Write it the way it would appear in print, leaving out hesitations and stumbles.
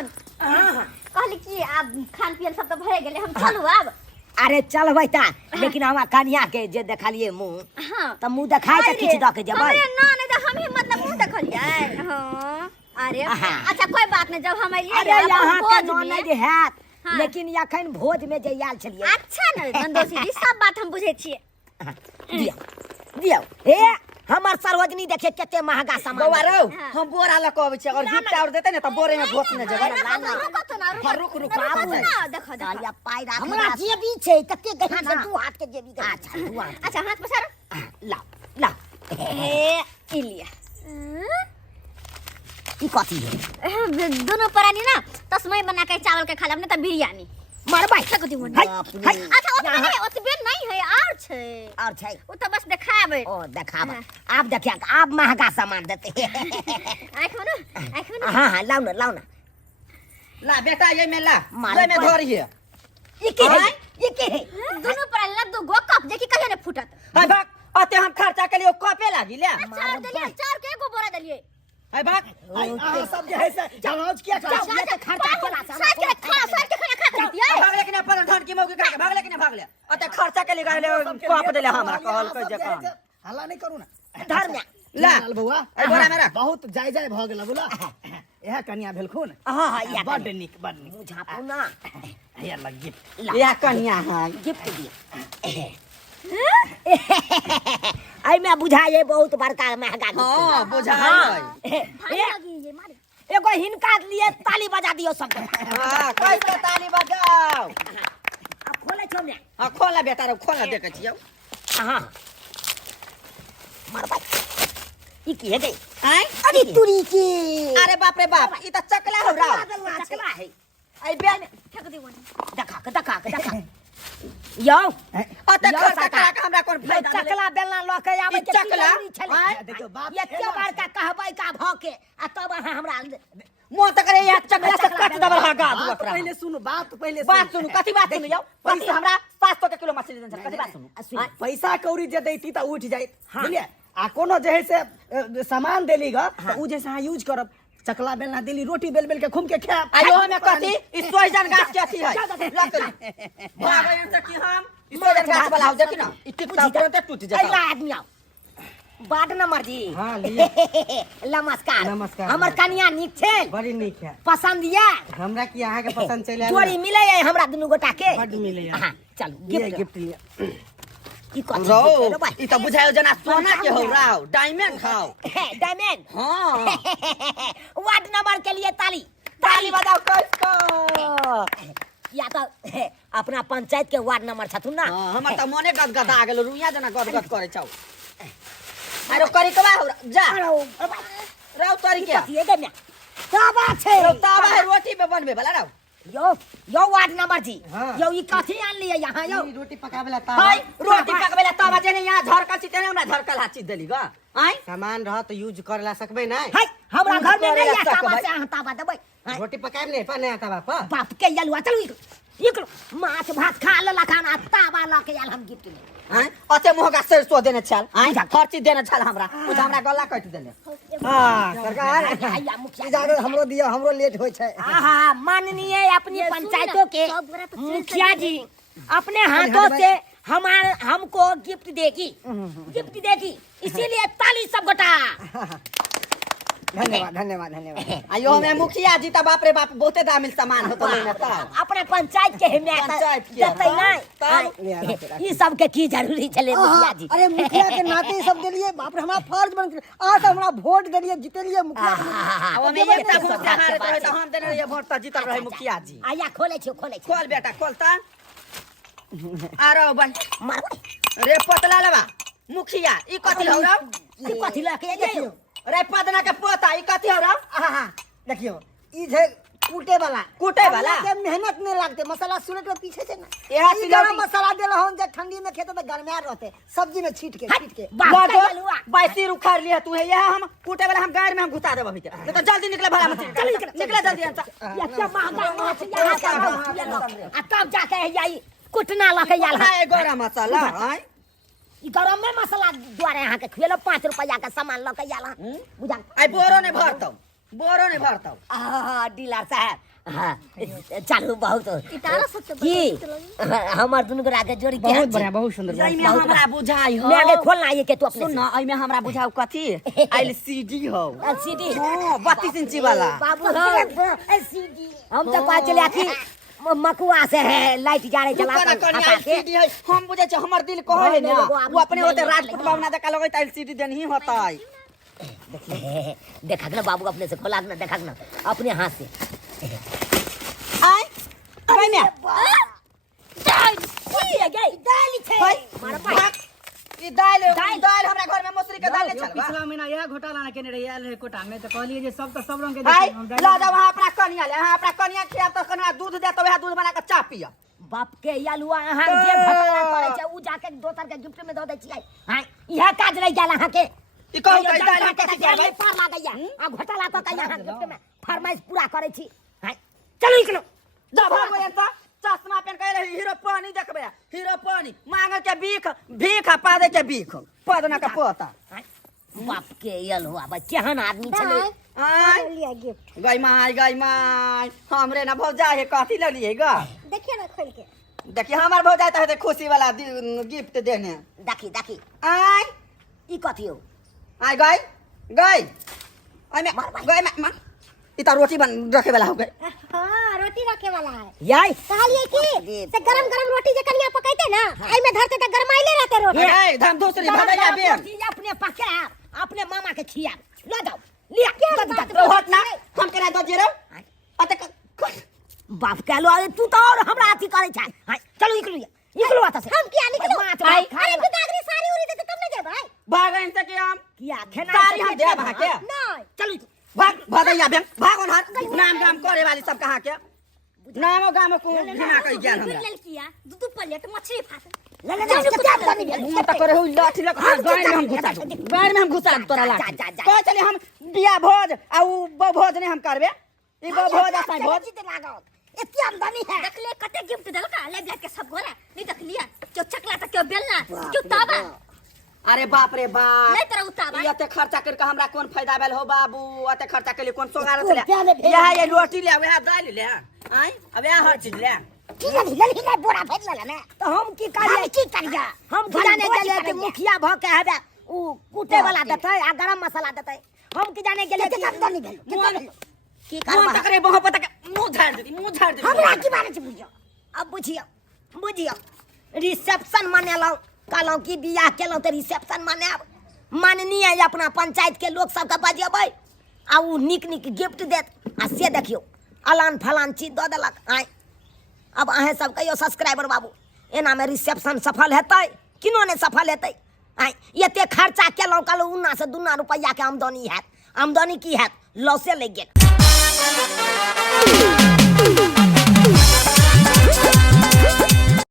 सुन कहली कि अब खान पियन सब तो भए गेले हम चलू अब अरे चल बेटा लेकिन हम कन्या के जे देखलिए मुंह हां त मुंह देखाय के किछ द के जेबै अरे ना नहीं तो हम ही मतलब मुंह देखलिए हां अरे अच्छा कोई बात नहीं जब हम आइए अरे यहाँ के ननद हैत लेकिन अखन भोज में जे आयल छलिए अच्छा न नंदोसी जी सब बात हम बुझे छिए दियो दियो हे हमर सरोजनी देखे केते महंगा सामान बौआ रौ हम बोरा ल कहबै छी अगर गिफ्ट और देते ने त बोरे में घोस न जेबै रुक देखो डालिया पाई राख हमरा जेबी छै कते गहना से दू हाथ के जेबी अच्छा दू हाथ अच्छा हाथ पसार ला ला ए इलिया ई कथी है दोनों परानी ना तस्मै बना के चावल के खा लेब न त बिरयानी मारबै अच्छा कथी मन अच्छा ओतबे नहीं है और छै ओ त बस देखाबे ओ देखाबे आप देखिया आप महंगा सामान देते आखो ना हां लाओ ना ला बेटा ये में ला ये में धरिए ई के दोनों परानी ला दो गो कप देखी कहियो ने फुटत हाय भाग अते हम खर्चा के लिए कपे लागी ले चार के एगो बोरा दलिए हाय भाग सब जे है से जहाज किया ये के खर्चा केला साथ के खाना खा दिया भाग लेकिन अपन धन की मौके का भाग लेकिन भाग ले अते खर्चा के लिए गाले कप देले हमरा कहल के जे काम हल्ला नहीं करू ना धर में ला बउआ ए बोरा मेरा बहुत जाय जाय भ गेल बोला यह कन्या भेलखुन हां या बड निक बुझापू ना या लग गिफ्ट या कन्या हां गिफ्ट दिए आई में बुझाए बहुत बड़का महंगा हां बुझाई लगी ये मारे एगो हिनका लिए ताली बजा दियो सब हां कैसे ताली बजाओ अब खोले छो ने हां खोला बेटा रे खोला देखे छियो हां मार भाई ई की है गई आय अरे तुरी की अरे बाप रे बाप ई त चकला हो रहा चकला है आई बेन ठक दे वन देखा यो अते खर्चा करा के हमरा कोन फायदा चकला बेलना ल के आबै के चकला देखियो बाप ये के बार का कहबै का भ के आ तब अहाँ हमरा मोन त करे या चकला से कट दबल हा गा दू पहले सुनु बात पहले बात सुनु कथी बात सुनु जाओ कथी हमरा 500 के किलो मछली देन कथी बात सुनु पैसा कौड़ी जे दैती त उठ जाइत बुझलिए आ कोनो जे है से सामान देली ग त उ जैसे अहाँ यूज करब चकला बेलना देली रोटी बेल बेल के घूम के खाब आयो में कथी ई सोजन गाछ के अथी है भागै से कि हम ई सोजन गाछ वाला हो देखी ना ई टिकटा तुरंत टूट जाता अगला आदमी आओ बाट नंबर जी हां लिए नमस्कार नमस्कार हमर कन्या निक छै बड़ी निक है पसंद या हमरा की अहाँ के पसंद चले जोड़ी मिले है हमरा दुनु गोटा के बड मिले हां चलो गिफ्ट गिफ्ट लिए ई कथी रो गिफ्ट है भाई ई त बुझायो जना सोना के हो राव डायमंड खाओ डायमंड हां वार्ड नंबर के लिए ताली ताली बजाओ कसको या तो अपना पंचायत के वार्ड नंबर छथुन ना हां हमर त मने गदगदा आ गेल रुइया जना गदगद करे छौ आरो करी कबा हो जा राव तोरी के ये गम्या साबा छै तावा है रोटी पे बनबे वाला राव यो वार्ड नंबर जी हाँ। यो ई कथी आन लिए यहाँ यो ई रोटी पकावेला ता हाय रोटी पकबेला तावा जेने यहाँ झरकल छी तेने हमरा झरकल हाथ चीज देली ग आय सामान रह त यूज करला सकबे नै हाय हमरा घर में नहीं करे आता सकबै। बस यहाँ ताबा दबै रोटी पकाए ले पर नहीं आता बाप बाप के यलुआ चलू इकलो माछ भात खा लेला खाना ताबा ला के याल हम गिफ्ट में आय अते मोहगा सरसो देने छल आय हर चीज देने छल हमरा उ त हमरा गला काट देले हां सरकार आया मुखिया इजाजत हमरो दियो हमरो लेट होय छै आहा माननीय अपनी पंचायतों के मुखिया जी अपने हाथों से हमको गिफ्ट देगी इसीलिए ताली सब गोटा धन्यवाद आयो हमें मुखिया जी त बाप रे बाप बहुते दामिल सामान होतो लेने त अपने पंचायत के हमें पंचायत के देते तब नहीं ये सब के की जरूरी चले मुखिया जी अरे मुखिया के नाते ई सब देलिए बाप रे हमरा फर्ज बन आज हमरा वोट देलिए जीतेलिए मुखिया अब हमें एकटा वोट हारे रहे त हम देने रहे वोट त जीतल रहे मुखिया जी आया खोले छो खोल बेटा खोल त आरो बन मार रे पतला लेबा मुखिया ई कथि हो रौ ई कथी लके जायो रे पदना के पोता ई कथि हो रौ आहा देखियो ई जे कूटे वाला के मेहनत नहीं लगते मसाला सुने के पीछे से ना यह ई गरम मसाला देल होन जे ठंडी में खेते तो गरमाया रहते सब्जी में छीट के लागो बाइसी उखाड़ लिया तू है यह हम कूटे वाला हम गाड़ में हम घुसा देबो भीतर ये तो जल्दी निकले भला मत निकले जल्दी अंसा ये क्या महंगा माछ यहाँ आ तब जाके है यही कुटना लके याल है गरम मसाला हैं ई गरम में मसाला द्वारे यहाँ के खुएलो 5 रुपया का सामान लके याल बुझा आई बोरो ने भरतौ आ डीलर साहब हाँ चलू बहुत इतारा सबसे की हमार दुनू के आगे जोड़ी बहुत बढ़िया बहुत सुंदर एमे हमरा बुझाई हो मैं आगे खोलना ये के तू अपने सुन ना एमे हमरा बुझाऊ कथी एलसीडी हो एलसीडी हां 32 इंची वाला बाबू एलसीडी हम तो पा चले आती मकुआ से है लाइट जाड़े चला कना कनिया एलसीडी है हम बुझे छ हमर दिल कहे है ना वो अपने होते राजपूत भावना देख लगत एलसीडी देन ही होता है देखा ना बाबू अपने से खोला ना देखा ना अपने हाथ से आई अरे मैं ई दाल हमरा घर में मसूरी के दाल चल पिछला महीना यह घोटाला ना केने रही आयल है कोटा में तो कहलिए जे सब रंग के हाय ला जा वहां अपना कनिया ले हां अपना कनिया खिया तो कनिया दूध दे तो वह दूध बना के चा पिया बाप के यालुआ अहाँ जे घोटाला करे छै उ जाके दोसर के गिफ्ट में दे दै छियै हां इहा काज रह गेल अहाँ के ई कहू कई दाल हम कथि करबै पार लागैया आ घोटाला तो कहिया अहाँ गिफ्ट में फरमाइश पूरा करे छी हां चलो निकलो जा भागो एता चश्मा पहन के रही हीरो पानी देखबे हीरो पानी मांगे के भीख पा दे के भीख पदना का पोता बाप के यालुआ बा केहन आदमी छले आई लिया गिफ्ट गई माई हमरे ना भौजा है कथी ले लिए ग देखिए ना खोल के देखिए हमार भौजा तो खुशी वाला गिफ्ट देने देखी देखी आई ई कथी हो आई गई आई मैं गई मैं इता रोटी बन रखे वाला हो गए हां रोटी रखे वाला है याई कहलिए कि से गरम रोटी जे कनिया पकाइते ना आई में धरते त गरमाइले रहते रोटी ए धम दूसरी भदैया बे अपने पका अपने मामा के खिया ला दो लिया तो हट ना हम केना दो जेरो अते बाप के लो तू तो और हमरा अथी करे छै हां चलो निकलो आता से हम किया निकलो भाई अरे बिदागरी सारी उरी देते तब ना जे भाई भागन से कि हम किया खेना सारी हम दे भाग के नहीं चलो भाग भदैया बे भागो ना नाम करे वाली सब कहां के नामो गामो को घिना के ज्ञान हमरा लड़किया दू प्लेट मछली फाट ले क्या करनी मुंह तक करे हो लाठी लग गाय में हम घुसा गाय में हम घुसा तोरा लाठी कह चले हम बिया भोज आ उ भोज ने हम करबे ई भोज आ साई भोज जीते लागो इतनी आमदनी है देख ले कते गिफ्ट देल का ले ब्लैक के सब गोरा नहीं देख लिया जो चकला तक के बेलना क्यों ताबा अरे बाप रे बाप नहीं तेरा उताबा ये ते खर्चा करके हमरा कोन फायदा भेल हो बाबू अते खर्चा के लिए कोन सोगार चले यह ये रोटी ले वह दाल ले आई अब यह हर चीज ले ले बोरा फेंक ले ना तो हम की करिया हम जाने के लिए कि मुखिया भ के हेबे उ कूटे वाला देतै आ गरम मसाला देतै हम की जाने के लिए कि आमदनी भेल की कोन तक रे बहु पता मुंह झाड़ दे हमरा की बारे छै बुझियो अब बुझियो रिसेप्शन मनेलौ कहलौ कि बियाह केलौ त रिसेप्शन मनाब माननीय अपना पंचायत के लोग सब के बजेबै आ उ निक गिफ्ट देत आ से देखियो अलान फलान चीज द देलक आइ अब अहें सब कहियो सब्सक्राइबर बाबू एना में रिसेप्शन सफल हेतै किनो ने सफल हेतै आइ एते खर्चा केलौ कहलौ उन्ना से दुन्ना रुपैया के आमदनी हैत आमदनी की हैत लॉसे लग गेल